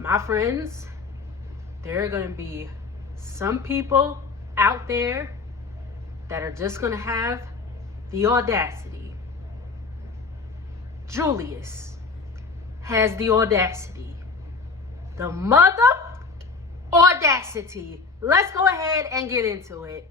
my friends, there are going to be some people out there that are just going to have the audacity. Julius has the audacity. The mother audacity. Let's go ahead and get into it.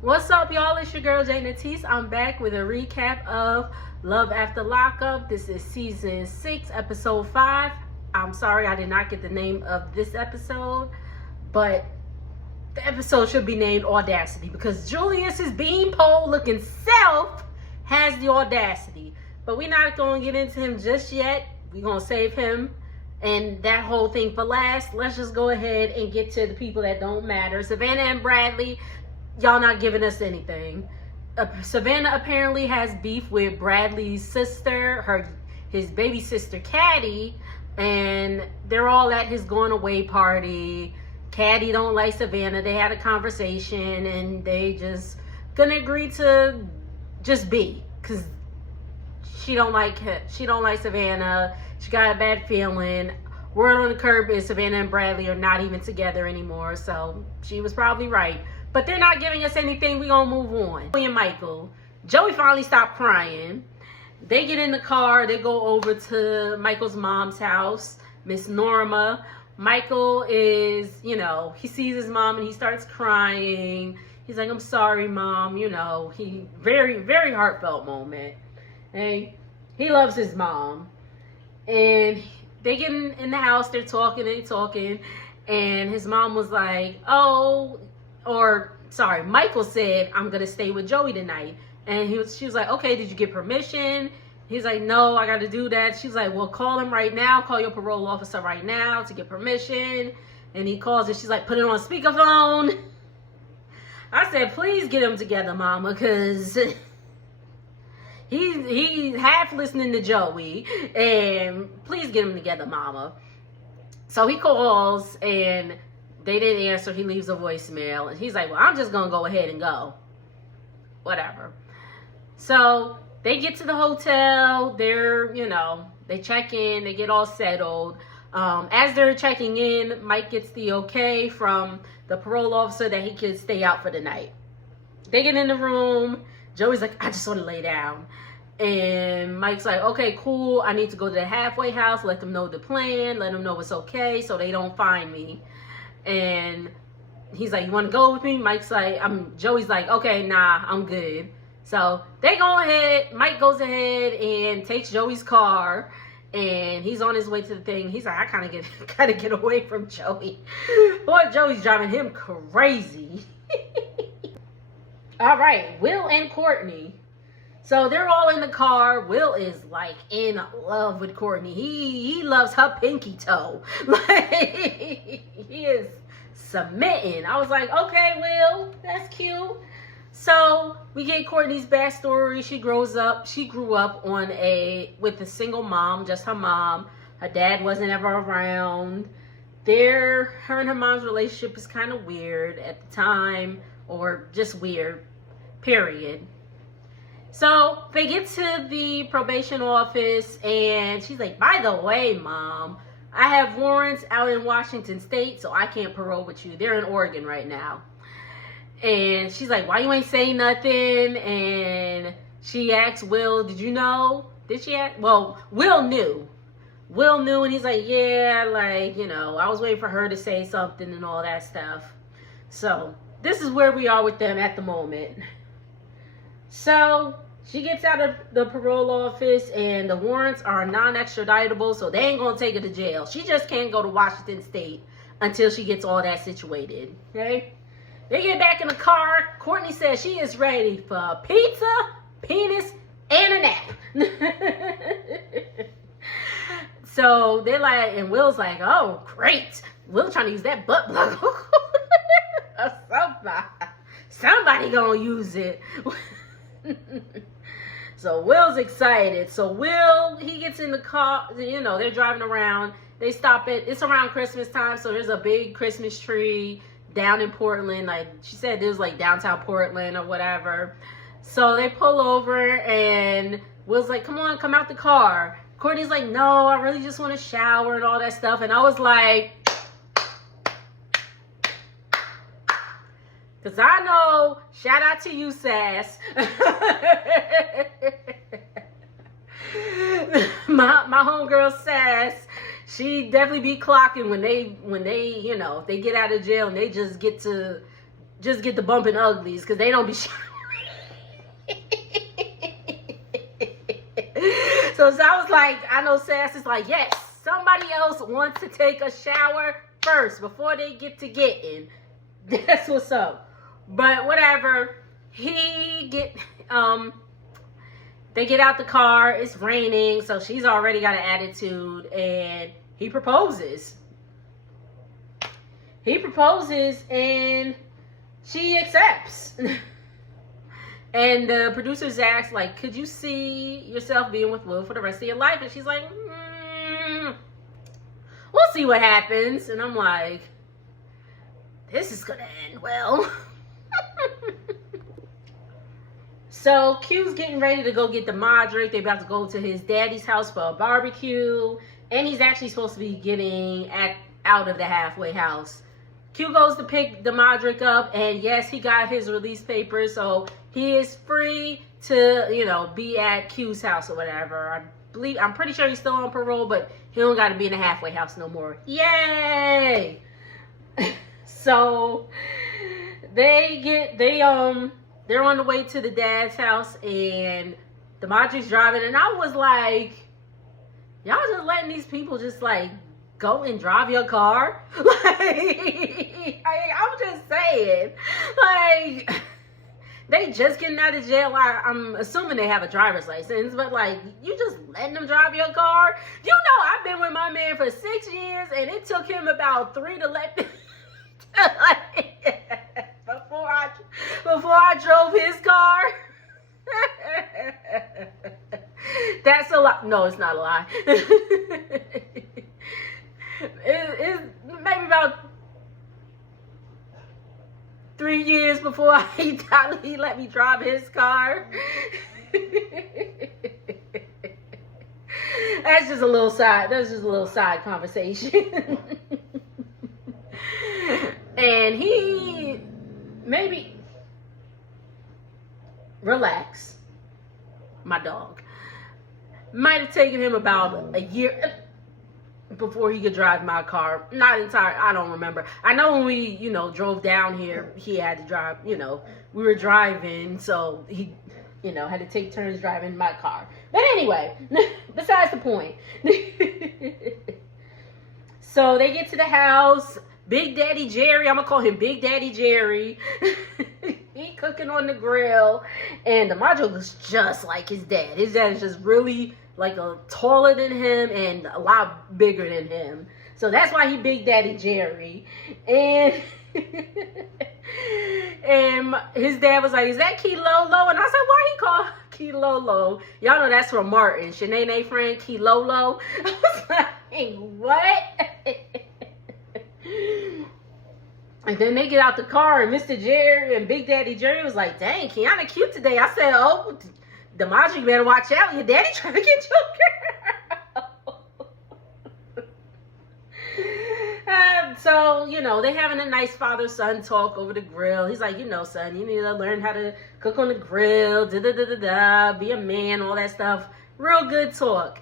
What's up, y'all? It's your girl, Jay Natisse. I'm back with a recap of Love After Lockup. This is season 6, episode 5. I'm sorry I did not get the name of this episode, but the episode should be named Audacity because Julius's beanpole looking self has the audacity. But we're not going to get into him just yet. We're going to save him and that whole thing for last. Let's just go ahead and get to the people that don't matter. Savannah and Bradley, y'all not giving us anything. Savannah apparently has beef with Bradley's sister, his baby sister, Caddy, and they're all at his going away party. Caddy don't like Savannah. They had a conversation and they just gonna agree to just be, because she don't like Savannah. She got a bad feeling. Word on the curb is Savannah and Bradley are not even together anymore, so she was probably right. But they're not giving us anything. We're going to move on. Joey and Michael. Joey finally stopped crying. They get in the car. They go over to Michael's mom's house, Miss Norma. Michael is, he sees his mom and he starts crying. He's like, I'm sorry, Mom. He very, very heartfelt moment. And he loves his mom. And they get in the house. They're talking. And his mom was like, Michael said, I'm going to stay with Joey tonight. And she was like, okay, did you get permission? He's like, no, I got to do that. She's like, well, call him right now. Call your parole officer right now to get permission. And he calls it. She's like, put it on speakerphone. I said, please get them together, Mama, because he's half listening to Joey. And please get them together, Mama. So he calls and they didn't answer. He leaves a voicemail. And he's like, well, I'm just going to go ahead and go. Whatever. So they get to the hotel. They're, they check in. They get all settled. As they're checking in, Mike gets the okay from the parole officer that he can stay out for the night. They get in the room. Joey's like, I just want to lay down. And Mike's like, okay, cool. I need to go to the halfway house. Let them know the plan. Let them know it's okay so they don't find me. And he's like, you want to go with me? Joey's like, okay, nah, I'm good. So they go ahead. Mike goes ahead and takes Joey's car. And he's on his way to the thing. He's like, I gotta get away from Joey. Boy, Joey's driving him crazy. All right, Will and Courtney. So they're all in the car. Will is like in love with Courtney. He loves her pinky toe. Like, he is submitting. I was like, okay, Will, that's cute. So we get Courtney's backstory. She grew up with a single mom, just her mom. Her dad wasn't ever around. Her and her mom's relationship is kind of weird at the time, or just weird, period. So they get to the probation office and she's like, by the way, Mom, I have warrants out in Washington State, so I can't parole with you. They're in Oregon right now. And she's like, why you ain't say nothing? And she asks Will, did you know? Did she ask? Well, Will knew. And he's like, yeah, I was waiting for her to say something and all that stuff. So this is where we are with them at the moment. So she gets out of the parole office and the warrants are non-extraditable, so they ain't gonna take her to jail. She just can't go to Washington State until she gets all that situated. Okay? They get back in the car. Courtney says she is ready for pizza, penis, and a nap. So they're like, and Will's like, oh, great. Will trying to use that butt plug. Somebody gonna use it. So Will's excited. So Will, he gets in the car. They're driving around. They stop it's around Christmas time, so there's a big Christmas tree down in Portland. Like she said, it was like downtown Portland or whatever. So they pull over and Will's like, come on, come out the car. Courtney's like, no, I really just want to shower and all that stuff. And I was like, because I know, shout out to you, Sass. my homegirl Sass, she definitely be clocking when they you know, they get out of jail and they just get the bumping uglies because they don't be showering. So I was like, I know Sass is like, yes, somebody else wants to take a shower first before they get to getting. That's what's up. But whatever. They get out the car. It's raining, so she's already got an attitude, and he proposes. And she accepts. And the producers ask, like, could you see yourself being with Will for the rest of your life? And she's like, we'll see what happens. And I'm like, this is going to end well. So Q's getting ready to go get the Modric. They're about to go to his daddy's house for a barbecue. And he's actually supposed to be getting out of the halfway house. Q goes to pick the Modric up. And yes, he got his release papers. So he is free to, you know, be at Q's house or whatever. I'm pretty sure he's still on parole, but he don't got to be in the halfway house no more. Yay! So they're on the way to the dad's house, and the Modric's driving, and I was like, y'all just letting these people just like go and drive your car? Like, I'm just saying, like, they just getting out of jail. I'm assuming they have a driver's license, but like, you just letting them drive your car? You know, I've been with my man for 6 years, and it took him about 3 to let me before I drove his car. That's a lie. No, it's not a lie. It's maybe about 3 years before he let me drive his car. That's just a little side conversation. And he maybe relax. My dog might have taken him about a year before he could drive my car. Not entire, I don't remember. I know when we, you know, drove down here, he had to drive, you know, we were driving, so he, you know, had to take turns driving my car. But anyway, besides the point. So they get to the house. Big Daddy Jerry, I'm going to call him Big Daddy Jerry. He cooking on the grill. And the Modric looks just like his dad. His dad is just really like taller than him and a lot bigger than him. So that's why he Big Daddy Jerry. And and his dad was like, is that Key Lolo? And I said, why he called Key Lolo? Y'all know that's from Martin. Shanae friend, Key Lolo. I was like, what? And then they get out the car, and Mr. Jerry and Big Daddy Jerry was like, dang, Kiana cute today. I said, oh, the Modric better watch out. Your daddy trying to get your girl. So, you know, they having a nice father-son talk over the grill. He's like, you know, son, you need to learn how to cook on the grill, be a man, all that stuff. Real good talk.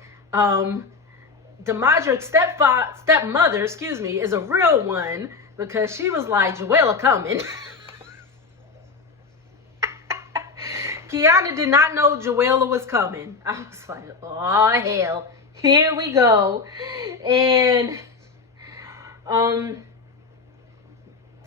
The Modric stepmother, is a real one, because she was like, Joella coming. Kiana did not know Joella was coming. I was like, oh hell, here we go. And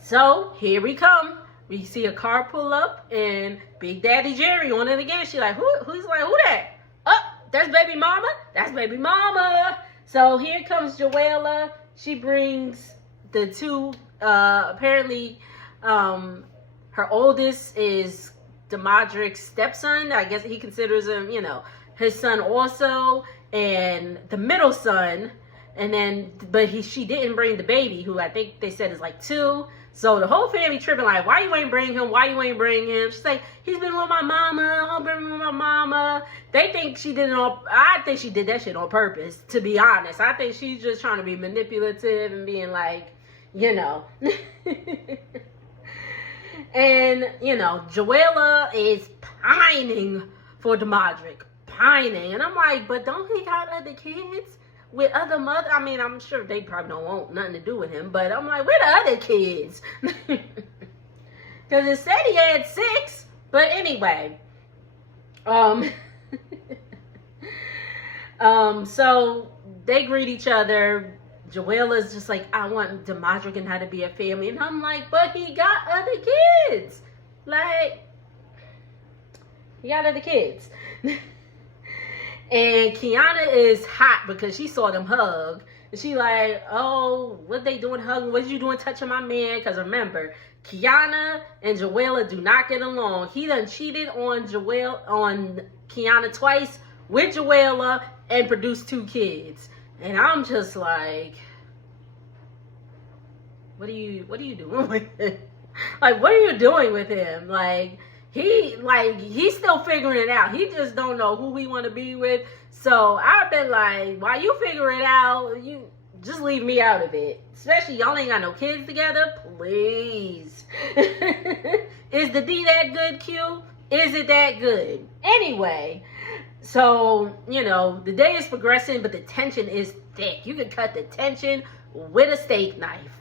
so here we come. We see a car pull up and Big Daddy Jerry on it again. She's like, who's like, who that? Oh, that's baby mama. That's baby mama. So here comes Joella. She brings the two, apparently, her oldest is the Modric's stepson. I guess he considers him, you know, his son also. And the middle son, and then, but she didn't bring the baby, who I think they said is like 2. So the whole family tripping like, why you ain't bring him? Why you ain't bring him? She's like, he's been with my mama. I've been with my mama. They think she did it on, I think she did that shit on purpose, to be honest. I think she's just trying to be manipulative and being like, you know. And, you know, Joella is pining for Demadric. Pining. And I'm like, but don't he got other kids? With other mother, I mean, I'm sure they probably don't want nothing to do with him, but I'm like, where the other kids? Because it said he had 6, but anyway. So they greet each other. Joella's just like, I want Demadric and her to be a family, and I'm like, but he got other kids. Like, he got other kids. And Kiana is hot because she saw them hug. And she like, oh, what they doing hugging? What you doing touching my man? Because remember, Kiana and Joella do not get along. He done cheated on Kiana twice with Joella and produced 2 kids. And I'm just like, what are you doing with him? Like, what are you doing with him? He's still figuring it out. He just don't know who he want to be with. So I've been like, while you figure it out, you just leave me out of it. Especially y'all ain't got no kids together. Please. Is the D that good, Q? Is it that good? Anyway, so, you know, the day is progressing, but the tension is thick. You can cut the tension with a steak knife.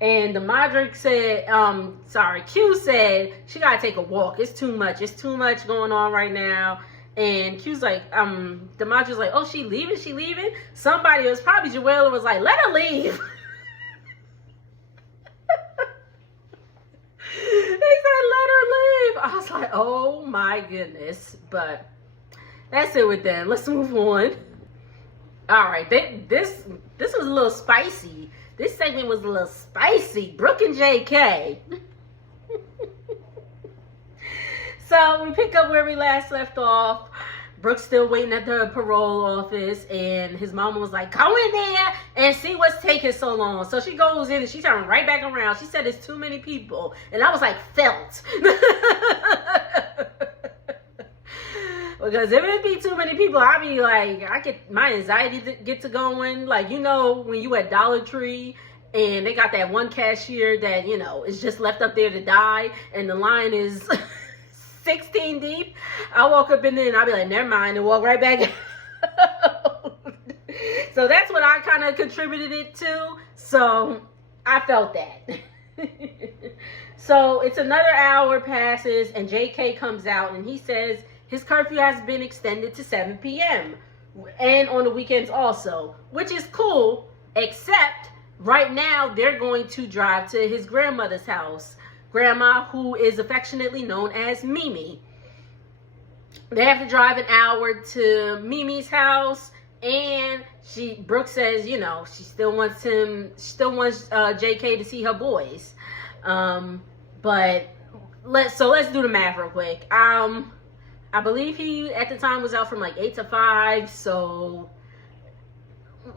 And Demadric said, Q said, she gotta take a walk. It's too much. It's too much going on right now. And Q's like, Demadric's like, oh, she leaving? She leaving? Somebody, it was probably Joella, was like, let her leave. They said, let her leave. I was like, oh my goodness. But that's it with them. Let's move on. All right, this was a little spicy. This segment was a little spicy. Brooke and JK. So we pick up where we last left off. Brooke's still waiting at the parole office, and his mama was like, go in there and see what's taking so long. So she goes in and she turned right back around. She said it's too many people. And I was like, felt. Because if it be too many people, I be like, my anxiety get to going. Like, you know, when you at Dollar Tree and they got that one cashier that, you know, is just left up there to die and the line is 16 deep. I walk up in there and I'll be like, never mind, and walk right back out. So that's what I kind of contributed it to. So I felt that. So it's another hour passes and JK comes out and he says, his curfew has been extended to 7 p.m. and on the weekends also, which is cool, except right now they're going to drive to his grandmother's house. Grandma, who is affectionately known as Mimi. They have to drive an hour to Mimi's house, and Brooke says, you know, she still wants JK to see her boys. But let's do the math real quick. I believe he, at the time, was out from like 8 to 5. So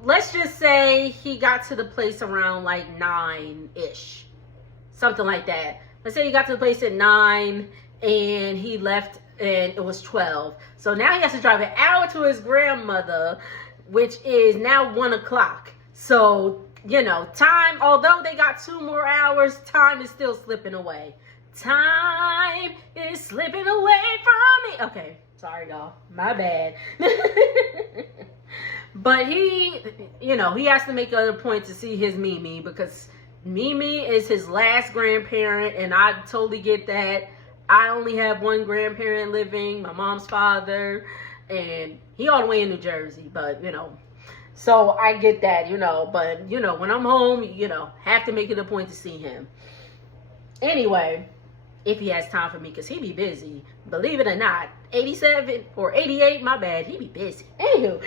let's just say he got to the place around like 9-ish. Something like that. Let's say he got to the place at 9 and he left and it was 12. So now he has to drive an hour to his grandmother, which is now 1 o'clock. So, you know, time, although they got 2 more hours, time is still slipping away. Time is slipping away from me. Okay, sorry y'all, my bad. But he, you know, he has to make another point to see his Mimi because Mimi is his last grandparent, and I totally get that. I only have one grandparent living, my mom's father, and he all the way in New Jersey, but, you know, so I get that, you know, but, you know, when I'm home, you know, have to make it a point to see him. Anyway, if he has time for me, because he be busy. Believe it or not, 87 or 88, my bad, he be busy. Anywho.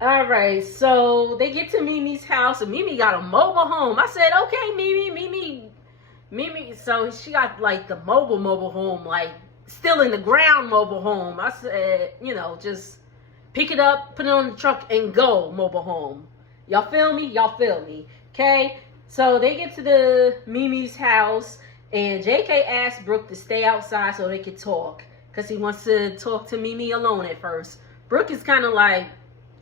All right, so they get to Mimi's house, and Mimi got a mobile home. I said, okay, Mimi. So she got like the mobile home, like still in the ground mobile home. I said, you know, just pick it up, put it on the truck, and go mobile home. Y'all feel me? Y'all feel me? Okay? So they get to the Mimi's house, and JK asks Brooke to stay outside so they could talk, because he wants to talk to Mimi alone at first. Brooke is kind of like,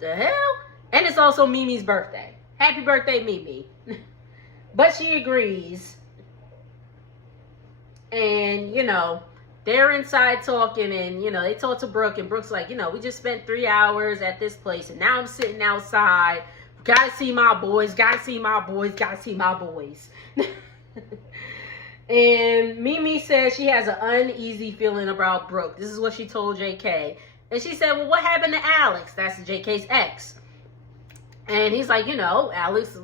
the hell? And it's also Mimi's birthday. Happy birthday, Mimi. But she agrees. And, you know, they're inside talking, and, you know, they talk to Brooke, and Brooke's like, you know, we just spent 3 hours at this place, and now I'm sitting outside. Gotta see my boys, gotta see my boys, gotta see my boys. And Mimi says she has an uneasy feeling about Brooke. This is what she told JK. And she said, well, what happened to Alex? That's JK's ex. And he's like, you know, Alex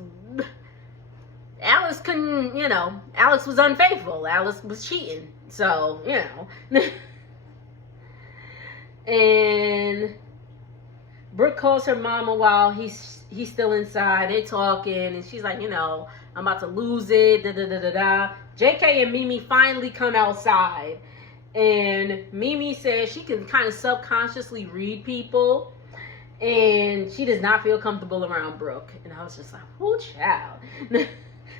couldn't, you know, Alex was unfaithful. Alex was cheating. So, you know. And Brooke calls her mama while he's still inside. They talking, and she's like, you know, I'm about to lose it. Da da da da da. JK and Mimi finally come outside, and Mimi says she can kind of subconsciously read people, and she does not feel comfortable around Brooke. And I was just like, whoo, child.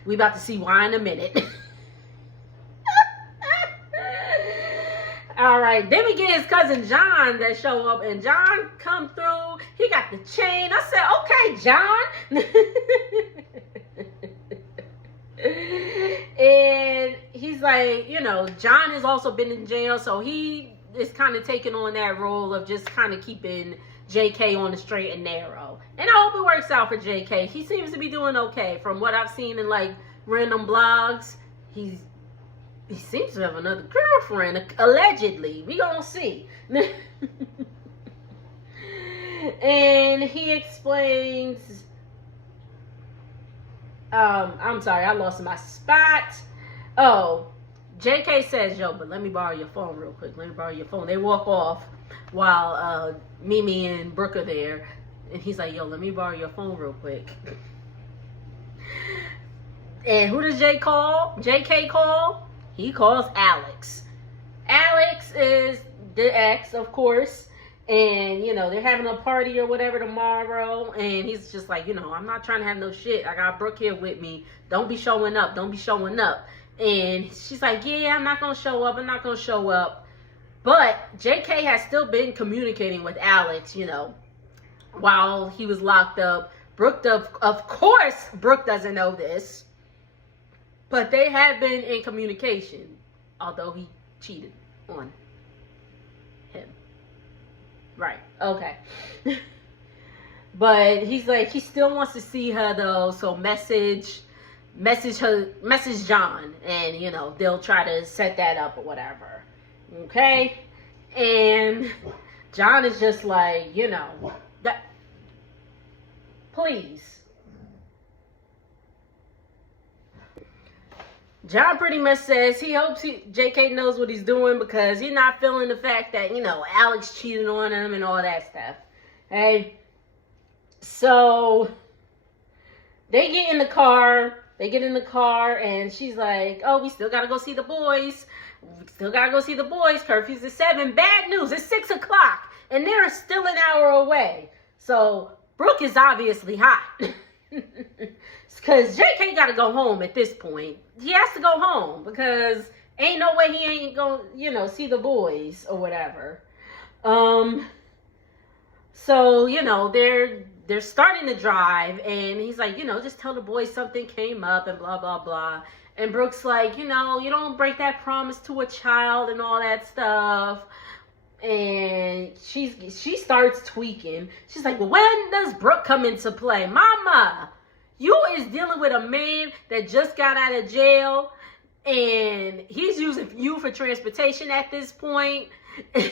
We about to see why in a minute. All right, then we get his cousin John that show up, and John come through. He got the chain. I said, okay, John. And he's like, you know, John has also been in jail, so he is kind of taking on that role of just kind of keeping JK on the straight and narrow. And I hope it works out for JK. He seems to be doing okay. From what I've seen in, like, random blogs, he seems to have another girlfriend, allegedly. We gonna see. And he explains, I'm sorry, I lost my spot. Oh, JK says, yo, but let me borrow your phone real quick. Let me borrow your phone. They walk off while Mimi and Brooke are there. And he's like, yo, let me borrow your phone real quick. And who does JK call? He calls Alex. Alex is the ex, of course. And, you know, they're having a party or whatever tomorrow. And he's just like, you know, I'm not trying to have no shit. I got Brooke here with me. Don't be showing up. Don't be showing up. And she's like, yeah, I'm not going to show up. I'm not going to show up. But JK has still been communicating with Alex, you know, while he was locked up. Brooke, of course, Brooke doesn't know this. But they have been in communication, although he cheated on him. Right. Okay. But he's like, he still wants to see her though, so message John, and, you know, they'll try to set that up or whatever. Okay? And John is just like, you know, that, please. John pretty much says he hopes JK knows what he's doing, because he's not feeling the fact that, you know, Alex cheated on him and all that stuff. Hey, so they get in the car. And she's like, oh, we still got to go see the boys. Curfew's at 7. Bad news. It's 6 o'clock. And they're still an hour away. So Brooke is obviously hot. Because JK got to go home at this point. He has to go home, because ain't no way he ain't going to, you know, see the boys or whatever. So, you know, they're starting to drive, and he's like, you know, just tell the boys something came up and blah, blah, blah. And Brooke's like, you know, you don't break that promise to a child and all that stuff. And she starts tweaking. She's like, well, when does Brooke come into play? Mama, you is dealing with a man that just got out of jail, and he's using you for transportation at this point. And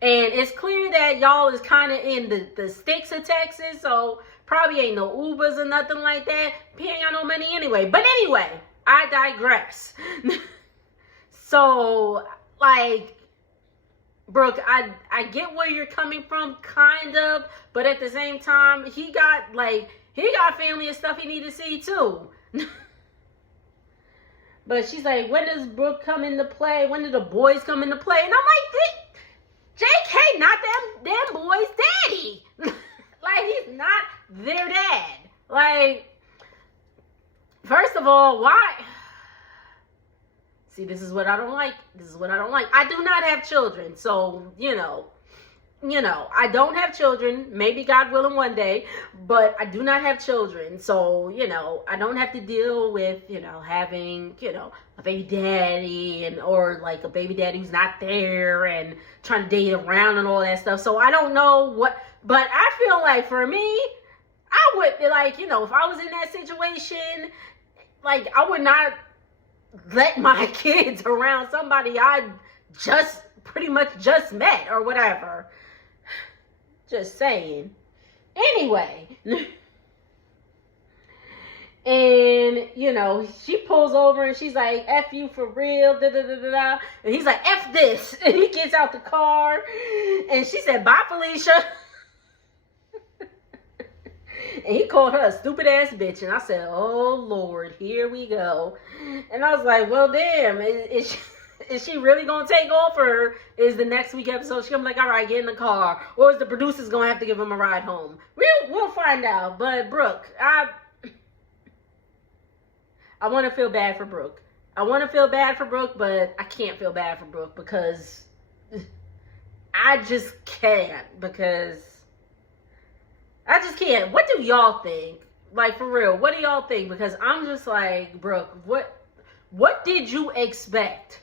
it's clear that y'all is kind of in the sticks of Texas, so probably ain't no Ubers or nothing like that. He ain't got no money anyway. But anyway, I digress. So, like, Brooke, I get where you're coming from, kind of, but at the same time, he got family and stuff he need to see too. But she's like, when does Brooke come into play? When do the boys come into play? And I'm like, JK, not them boys' daddy. Like, he's not their dad. Like, first of all, why? See, this is what I don't like. This is what I don't like. I do not have children. So, I don't have children. Maybe God willing one day. But I do not have children. So, I don't have to deal with, having, a baby daddy or like a baby daddy who's not there and trying to date around and all that stuff. So I don't know what, but I feel like for me, I would be like, if I was in that situation, like I would not let my kids around somebody I pretty much just met or whatever. Just saying. Anyway. And, she pulls over and she's like, F you for real, da da da da da. And he's like, F this. And he gets out the car. And she said, bye, Felicia. And he called her a stupid ass bitch. And I said, oh, Lord, here we go. And I was like, well, damn, is she really going to take off? Or is the next week episode, she going to be like, all right, get in the car? Or is the producers going to have to give him a ride home? We'll find out. But Brooke, I want to feel bad for Brooke. I want to feel bad for Brooke, but I can't feel bad for Brooke because I just can't. Because I just can't. What do y'all think? Like, for real, what do y'all think? Because I'm just like, Brooke, what did you expect?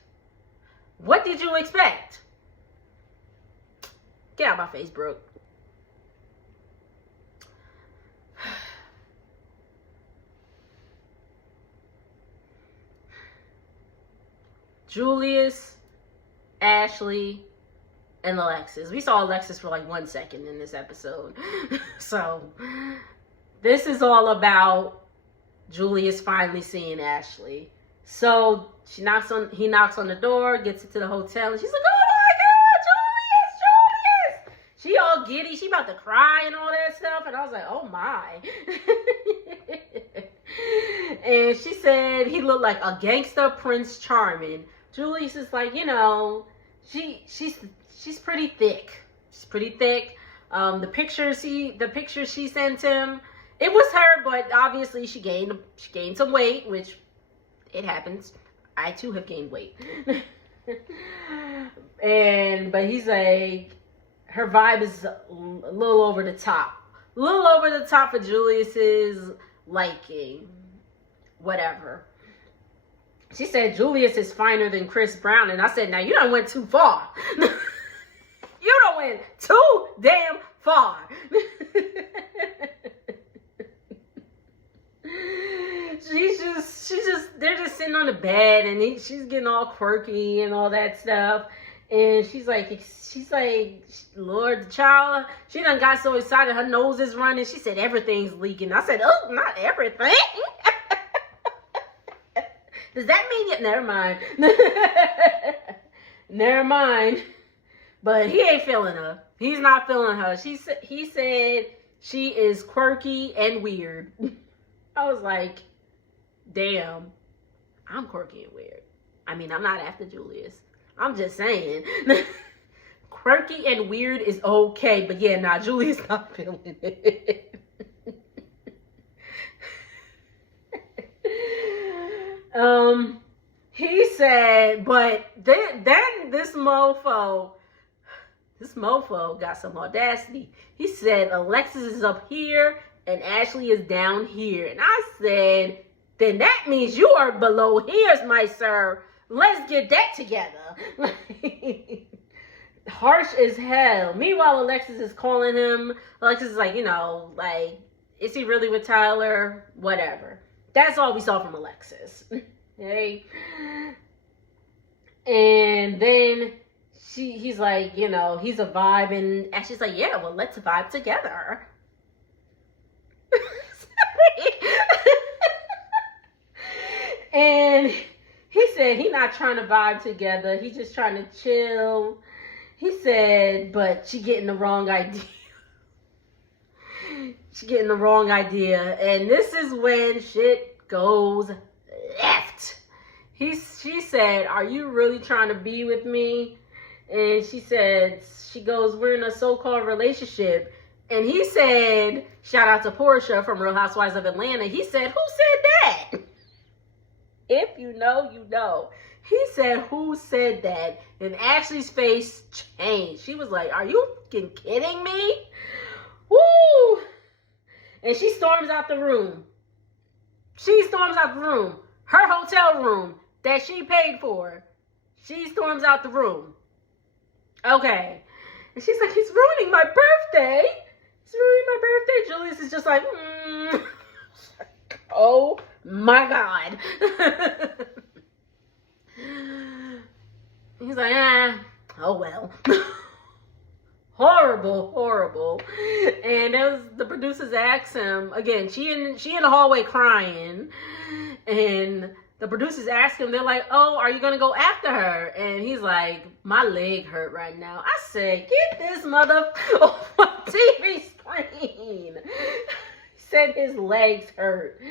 What did you expect? Get out of my face, Brooke. Julius, Ashley, and Alexis. We saw Alexis for like 1 second in this episode. So, this is all about Julius finally seeing Ashley. So, he knocks on the door, gets into the hotel, and she's like, oh my God, Julius! She all giddy, she about to cry and all that stuff, and I was like, oh my. And she said he looked like a gangster Prince Charming. Julius is like, she's pretty thick. She's pretty thick. The picture she sent him, it was her, but obviously she gained some weight, which it happens. I too have gained weight. But he's like, her vibe is a little over the top. A little over the top for Julius's liking. Whatever. She said Julius is finer than Chris Brown. And I said, now you done went too far. You done went too damn far. They're just sitting on the bed and she's getting all quirky and all that stuff. And she's like, Lord, the child, she done got so excited, her nose is running. She said, everything's leaking. I said, oh, not everything. Does that mean it? Never mind. Never mind. But he ain't feeling her. He's not feeling her. He said she is quirky and weird. I was like, damn, I'm quirky and weird. I mean, I'm not after Julius. I'm just saying. Quirky and weird is okay. But yeah, nah, Julius not feeling it. He said, but then this mofo got some audacity. He said, Alexis is up here and Ashley is down here. And I said, then that means you are below here, my sir. Let's get that together. Harsh as hell. Meanwhile, Alexis is calling him. Alexis is like, is he really with Tyler? Whatever. That's all we saw from Alexis. Okay. And then he's like, he's a vibe. And Ashley's like, yeah, well, let's vibe together. And he said he's not trying to vibe together. He's just trying to chill. He said, but she getting the wrong idea. She getting the wrong idea. And this is when shit goes left. She said, are you really trying to be with me? And she goes, we're in a so-called relationship. And he said, shout out to Portia from Real Housewives of Atlanta. He said, who said that? If you know, you know. He said, who said that? And Ashley's face changed. She was like, are you fucking kidding me? Woo! And she storms out the room. She storms out the room. Her hotel room that she paid for. She storms out the room. Okay. And she's like, he's ruining my birthday. He's ruining my birthday. Julius is just like, oh my God. He's like, oh well. Horrible, horrible. And the producers asked him again. She in the hallway crying, and the producers asked him. They're like, "Oh, are you gonna go after her?" And he's like, "My leg hurt right now." I said, "Get this mother off my TV screen." He said his legs hurt,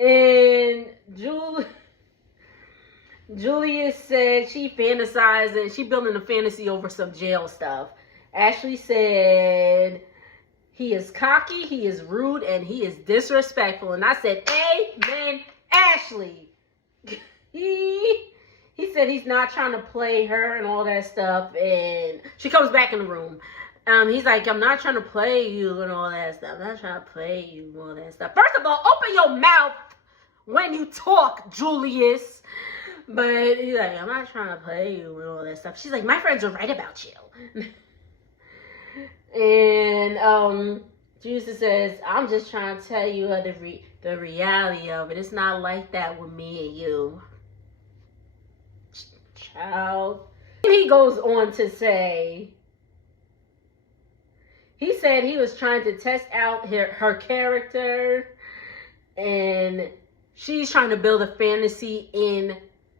and Julius said she fantasized and she building a fantasy over some jail stuff. Ashley said he is cocky, he is rude, and he is disrespectful. And I said, amen, Ashley. He said he's not trying to play her and all that stuff. And she comes back in the room. He's like, I'm not trying to play you and all that stuff. I'm not trying to play you and all that stuff. First of all, open your mouth when you talk, Julius. But he's like, I'm not trying to play you and all that stuff. She's like, my friends are right about you. And Jesus says, I'm just trying to tell you the reality of it. It's not like that with me and you. Child. And he goes on to say, he said he was trying to test out her character, and she's trying to build a fantasy in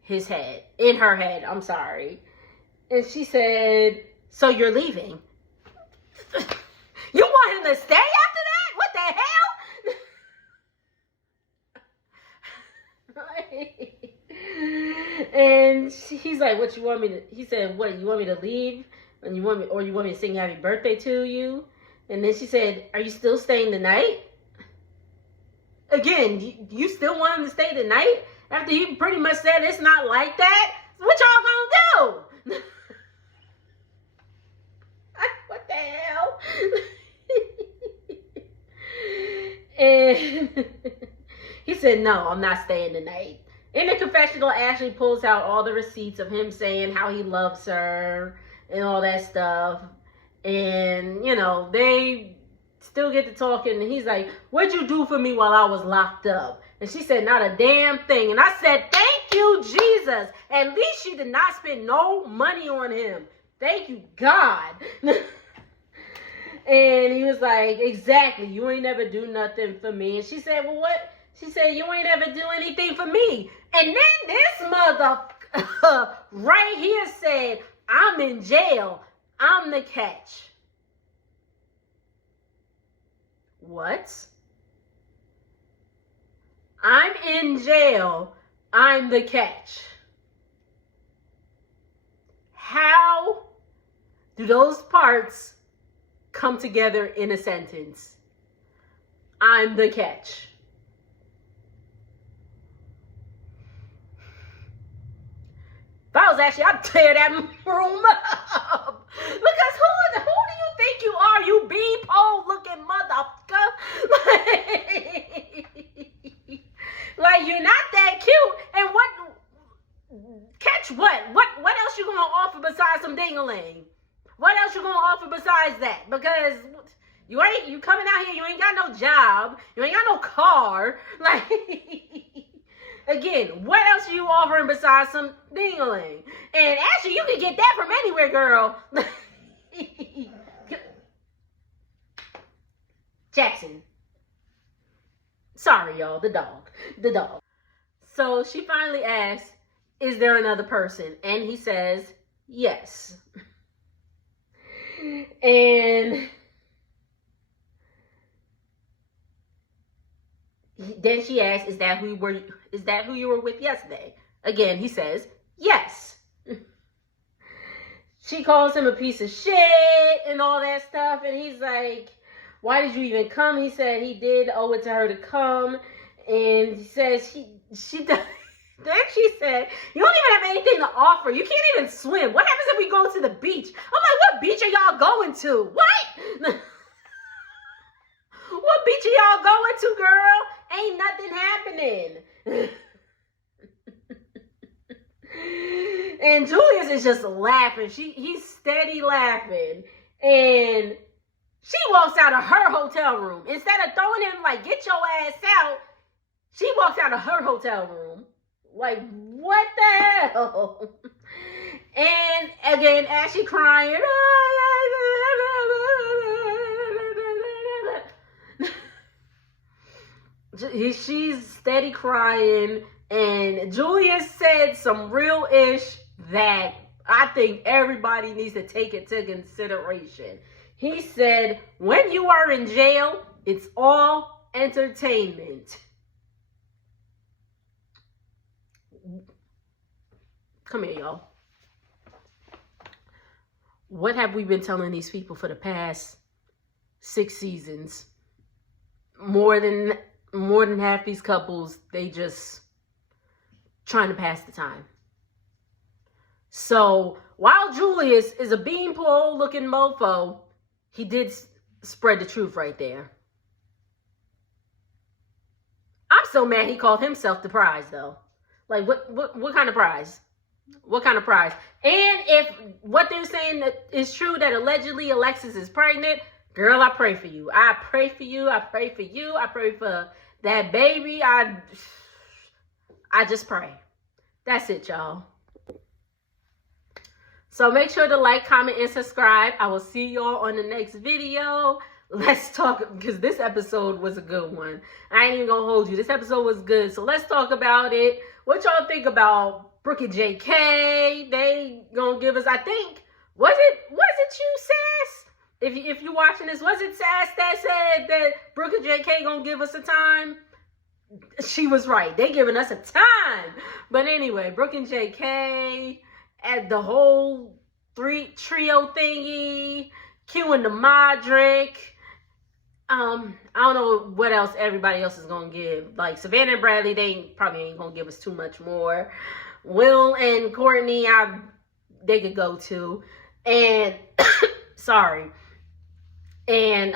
her head, I'm sorry. And she said, so you're leaving? You want him to stay after that? What the hell? And he's like, what you want me to, he said, what, you want me to leave? And you want me to sing happy birthday to you? And then she said, are you still staying the night? Again, you still want him to stay the night? After he pretty much said it's not like that? What y'all gonna do? What the hell? And he said, no, I'm not staying the night. In the confessional, Ashley pulls out all the receipts of him saying how he loves her and all that stuff. And, you know, they still get to talking. And he's like, what'd you do for me while I was locked up? And she said, not a damn thing. And I said, thank you, Jesus. At least she did not spend no money on him. Thank you, God. And he was like, exactly. You ain't never do nothing for me. And she said, well, what? She said, you ain't ever do anything for me. And then this mother right here said, I'm in jail. I'm the catch. What? I'm in jail. I'm the catch. How do those parts come together in a sentence? I'm the catch. If I was Ashley, I'd tear that room up. Because who do you think you are, you beanpole looking motherfucker? Like, you're not that cute. And what? Catch what? What else you gonna offer besides some ding-a-ling? What else you gonna offer besides that? Because you coming out here, you ain't got no job, you ain't got no car. Like, again, what else are you offering besides some ding-a-ling? And actually, you can get that from anywhere, girl. Jackson. Sorry, y'all, the dog. So she finally asks, is there another person? And he says, yes. And then she asks, is that who you were with yesterday? Again, he says, yes. She calls him a piece of shit and all that stuff. And he's like, Why did you even come? He said he did owe it to her to come. And he says she does. Then she said, you don't even have anything to offer. You can't even swim. What happens if we go to the beach? I'm like, what beach are y'all going to? What? What beach are y'all going to, girl? Ain't nothing happening. And Julius is just laughing. He's steady laughing. And she walks out of her hotel room. Instead of throwing him like, get your ass out, she walks out of her hotel room. Like, what the hell? And again, as she crying, she's steady crying. And Julius said some real ish that I think everybody needs to take into consideration. He said, when you are in jail, it's all entertainment. Come here, y'all. What have we been telling these people for the past 6 seasons? More than half these couples, they just trying to pass the time. So while Julius is a beanpole looking mofo, he did spread the truth right there. I'm so mad he called himself the prize though. Like what kind of prize? What kind of prize? And if what they're saying is true, that allegedly Alexis is pregnant, girl, I pray for you. I pray for you. I pray for you. I pray for that baby. I just pray. That's it, y'all. So make sure to like, comment, and subscribe. I will see y'all on the next video. Let's talk, because this episode was a good one. I ain't even gonna hold you. This episode was good. So let's talk about it. What y'all think about Brooke and JK? They gonna give us, I think, was it you, Sass? If you're watching this, was it Sass that said that Brooke and JK gonna give us a time? She was right. They giving us a time. But anyway, Brooke and JK at the whole trio thingy, Q and the Modric. I don't know what else everybody else is gonna give. Like Savannah and Bradley, they probably ain't gonna give us too much more. Will and Courtney, they could go to. And sorry. And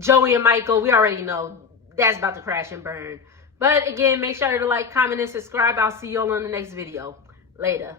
Joey and Michael, we already know that's about to crash and burn. But again, make sure to like, comment, and subscribe. I'll see y'all on the next video. Later.